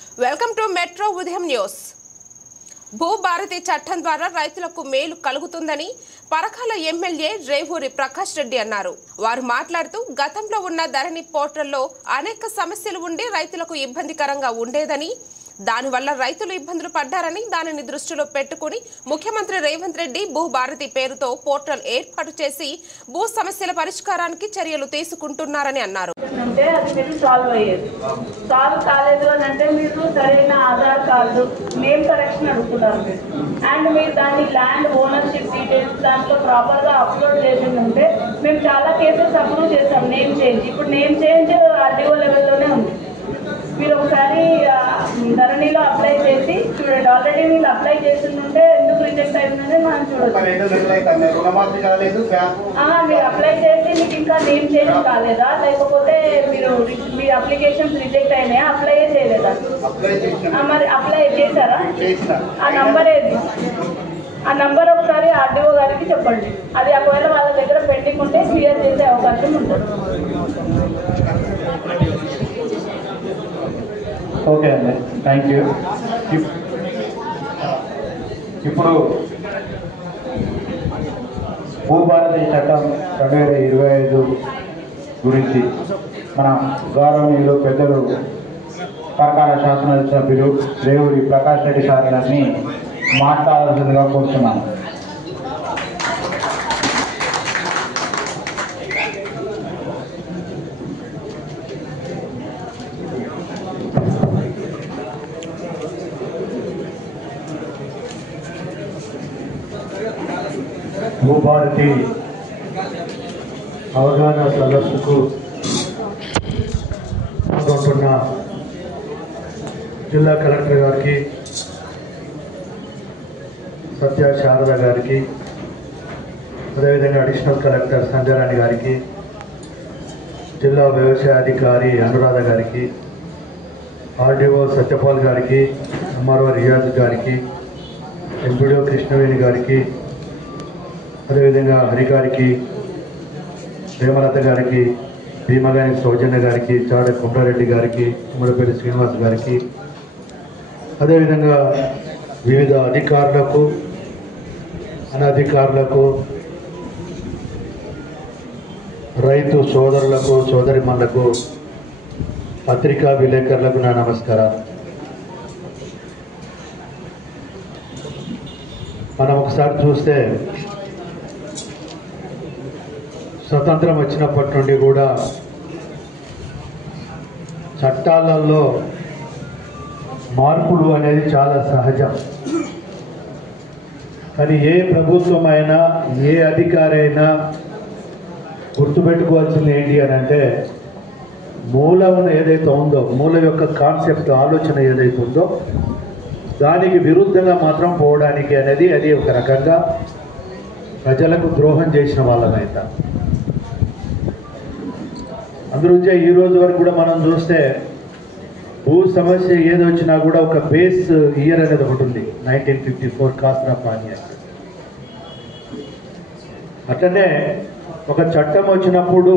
Welcome to metro ఉదయం news. Bhubharati చట్టం ద్వారా రైతులకు మేలు కలుగుతుందని పరకాల ఎమ్మెల్యే రేవూరి ప్రకాష్ రెడ్డి అన్నారు. వారు మాట్లాడుతూ గతంలో ఉన్న ధరణి పోర్టల్లో అనేక సమస్యలు ఉండి రైతులకు ఇబ్బందికరంగా ఉండేదని, దానివల్ల రైతులు ఇబ్బందులు పడ్డారని, దానిని దృష్టిలో పెట్టుకుని ముఖ్యమంత్రి రేవంత్ రెడ్డి భూభారతి పేరుతో పోర్టల్ ఏర్పాటు చేసి భూ సమస్యల పరిష్కారానికి చర్యలు తీసుకుంటున్నారని అన్నారు. సాల్వ్ కాలేదు అని అంటే మీరు సరైన ఆధార్ కార్డు నేమ్ కరెక్షన్ అడుగుతున్నారు అండ్ మీరు దాన్ని ల్యాండ్ ఓనర్షిప్ డీటెయిల్స్ దాంట్లో ప్రాపర్గా అప్లోడ్ చేసి ఉంటే మేము చాలా కేసెస్ అప్రూవ్ చేస్తాం. నేమ్ చేంజ్ ఇప్పుడు నేమ్ చేంజ్ ఆర్డీఓ లెవెల్లోనే ఉంది. మీరు ఒకసారి ధరణిలో అప్లై చేసి చూడండి. ఆల్రెడీ మీరు అప్లై చేస్తుంటే ఎందుకు రిజెక్ట్ అయిందని మనం చూడొచ్చు. మీరు అప్లై చేసి మీకు ఇంకా నేమ్ చేంజ్ కాలేదా, లేకపోతే మీరు మీ అప్లికేషన్స్ రిజెక్ట్ అయినాయా, అప్లై చేయలేదా? మరి అప్లై చేశారా? ఆ నంబర్ ఏది? ఆ నంబర్ ఒకసారి ఆర్డీఓ గారికి చెప్పండి. అది ఒకవేళ వాళ్ళ దగ్గర పెండింగ్ ఉంటే క్లియర్ చేసే అవకాశం ఉంటుంది. ఓకే అండి, థ్యాంక్ యూ. ఇప్పుడు భూభారతి చట్టం 2025 గురించి మన గౌరవనీయులు పెద్దలు పరకాల శాసనసభ్యులు రేవూరి ప్రకాష్ రెడ్డి సార్ గారిని మాట్లాడాల్సిందిగా కోరుతున్నాను. భూభారతి అవగాహన సదస్సుకు పాల్గొంటున్న జిల్లా కలెక్టర్ గారికి, సత్య శారద గారికి, అదేవిధంగా అడిషనల్ కలెక్టర్ సంజయరాణి గారికి, జిల్లా వ్యవసాయ అధికారి అనురాధ గారికి, ఆర్డీఓ సత్యపాల్ గారికి, ఎంఆర్ఓ రియాజ్ గారికి, ఎంపీడీఓ కృష్ణవేణి గారికి, అదేవిధంగా హరి గారికి, హేమలత గారికి, భీమగాని సౌజన్య గారికి, చాడ కుమ్రారెడ్డి గారికి, ఉమ్మడిపల్లి శ్రీనివాస్ గారికి, అదేవిధంగా వివిధ అధికారులకు, అనధికారులకు, రైతు సోదరులకు, సోదరిమణులకు, పత్రికా విలేకరులకు నా నమస్కారం. మనం ఒకసారి చూస్తే స్వతంత్రం వచ్చినప్పటి నుండి కూడా చట్టాలలో మార్పులు అనేది చాలా సహజం. కానీ ఏ ప్రభుత్వం అయినా, ఏ అధికారి అయినా గుర్తుపెట్టుకోవాల్సింది ఏంటి అని అంటే, మూలం ఏదైతే ఉందో, మూల యొక్క కాన్సెప్ట్, ఆలోచన ఏదైతే ఉందో దానికి విరుద్ధంగా మాత్రం పోవడానికి అనేది అది ఒక రకంగా ప్రజలకు ద్రోహం చేసిన వాళ్ళమైతే. అందులోంచే ఈ రోజు వరకు కూడా మనం చూస్తే భూ సమస్య ఏది వచ్చినా కూడా ఒక బేస్ ఇయర్ అనేది ఒకటి ఉంది, 1954 కాస్రా పానీ యాక్ట్. అట్లనే ఒక చట్టం వచ్చినప్పుడు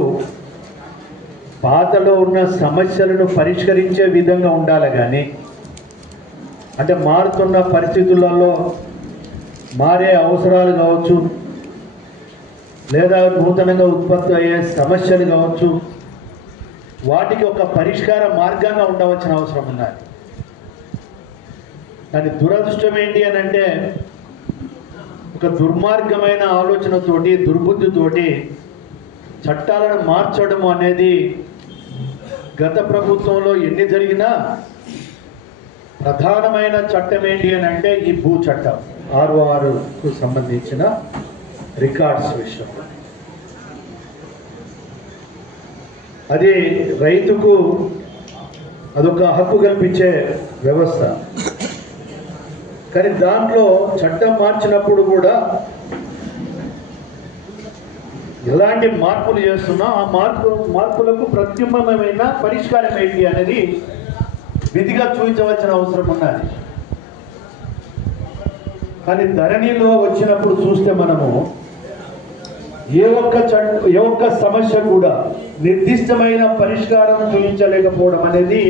పాతలో ఉన్న సమస్యలను పరిష్కరించే విధంగా ఉండాలి. కానీ అంటే మారుతున్న పరిస్థితులలో మారే అవసరాలు కావచ్చు, లేదా నూతనంగా ఉత్పత్తి అయ్యే సమస్యలు కావచ్చు, వాటికి ఒక పరిష్కార మార్గంగా ఉండవలసిన అవసరం ఉన్నది. దాని దురదృష్టం ఏంటి అని అంటే, ఒక దుర్మార్గమైన ఆలోచనతోటి, దుర్బుద్ధితోటి చట్టాలను మార్చడం అనేది గత ప్రభుత్వంలో ఎన్ని జరిగినా ప్రధానమైన చట్టం ఏంటి అని అంటే ఈ భూ చట్టం, 6కు సంబంధించిన రికార్డ్స్ విషయం. అది రైతుకు అదొక హక్కు కల్పించే వ్యవస్థ. కానీ దాంట్లో చట్టం మార్చినప్పుడు కూడా ఎలాంటి మార్పులు చేస్తున్నా ఆ మార్పులకు ప్రత్యుమ్మమైన పరిష్కారం ఏంటి అనేది విధిగా చూపించవలసిన అవసరం ఉన్నది. కానీ ధరణిలో వచ్చినప్పుడు చూస్తే మనము ఏ ఒక్క సమస్య కూడా నిర్దిష్టమైన పరిష్కారం చూపించలేకపోవడం అనేది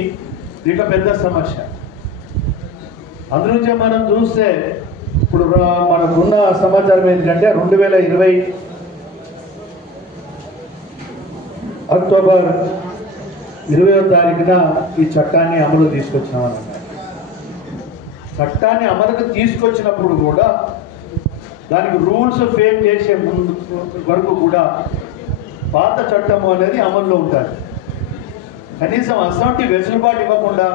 ఇక పెద్ద సమస్య. అందునుంచే మనం చూస్తే ఇప్పుడు మనకున్న సమాచారం ఏంటంటే 2020 అక్టోబర్ 20వ తారీఖున ఈ చట్టాన్ని అమలు తీసుకొచ్చినామని అన్నారు. చట్టాన్ని అమలుకు తీసుకొచ్చినప్పుడు కూడా దానికి రూల్స్ ఫ్రేమ్ చేసే ముందు వరకు కూడా పాత చట్టము అనేది అమల్లో ఉంటుంది. కనీసం అసంటి వెసులుబాటు ఇవ్వకుండా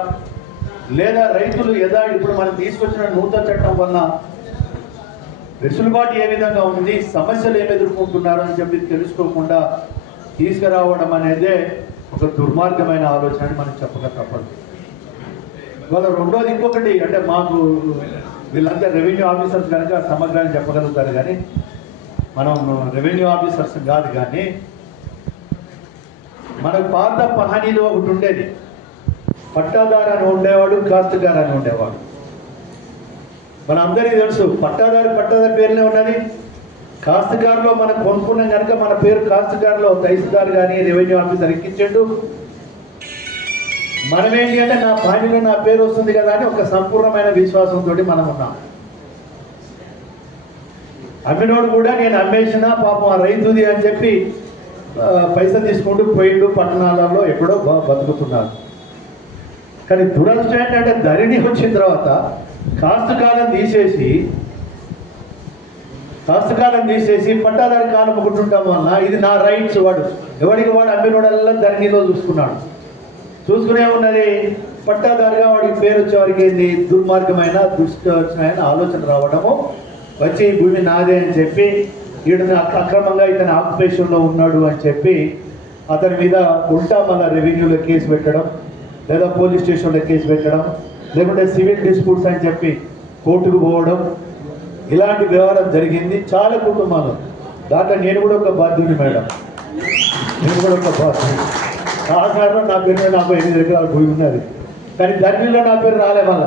లేదా రైతులు ఇప్పుడు మనం తీసుకొచ్చిన నూతన చట్టం వల్ల వెసులుబాటు ఏ విధంగా ఉంది, సమస్యలు ఏమి ఎదుర్కొంటున్నారు అని చెప్పి తెలుసుకోకుండా తీసుకురావడం అనేదే ఒక దుర్మార్గమైన ఆలోచన అని మనం చెప్పక తప్పదు. ఇవాళ రెండోది ఇంకొకటి అంటే మాకు వీళ్ళంతా రెవెన్యూ ఆఫీసర్స్ కనుక సమగ్రాన్ని చెప్పగలుగుతారు, కానీ మనం రెవెన్యూ ఆఫీసర్స్ కాదు. కానీ మనకు పాత పహానీలో ఒకటి ఉండేది, పట్టాదారు అని ఉండేవాడు, కాస్తుగారు అని ఉండేవాడు. మన అందరికీ తెలుసు పట్టాదారు పేరునే ఉన్నది. కాస్తుగారులో మనం కొనుక్కున్నాం కనుక మన పేరు కాస్తుగారులో తహసీల్దార్ కానీ రెవెన్యూ ఆఫీసర్ ఎక్కించాడు. మనం ఏంటి అంటే నా పహానీలో నా పేరు వస్తుంది కదా అని ఒక సంపూర్ణమైన విశ్వాసంతో మనం ఉన్నాం. అమ్మినోడు కూడా నేను అమ్మేసిన పాపం ఆ రైతుది అని చెప్పి పైసలు తీసుకుంటూ పోయిండు, పట్టణాలలో ఎక్కడో బతుకుతున్నారు. కానీ దురదృష్టం ఏంటంటే ధరణి వచ్చిన తర్వాత కాస్తుకాలం తీసేసి పట్టాదారి కాలం ఒకటుండటం వల్ల ఇది నా రైట్స్, వాడు ఎవరికి వాడు అమ్మినోడల్లా ధరణిలో చూసుకునే ఉన్నది. పట్టాదారుగా వాడికి పేరు వచ్చేవారికి ఏంది దుర్మార్గమైన దుష్టమైన ఆలోచన రావడము, వచ్చి ఈ భూమి నాదే అని చెప్పి వీడిని అక్రమంగా ఇతని ఆక్యుపేషన్లో ఉన్నాడు అని చెప్పి అతని మీద ఉల్టా మళ్ళా రెవెన్యూలో కేసు పెట్టడం, లేదా పోలీస్ స్టేషన్లో కేసు పెట్టడం, లేకుంటే సివిల్ డిస్ప్యూట్స్ అని చెప్పి కోర్టుకు పోవడం, ఇలాంటి వ్యవహారం జరిగింది చాలా కుటుంబాలు. దాంట్లో నేను కూడా ఒక బాధ్యుని మేడం, సాధారణ నా పేరు 48 ఎకరాల భూమి ఉన్నది, కానీ ధరణిలో నా పేరు రాలే. వాళ్ళ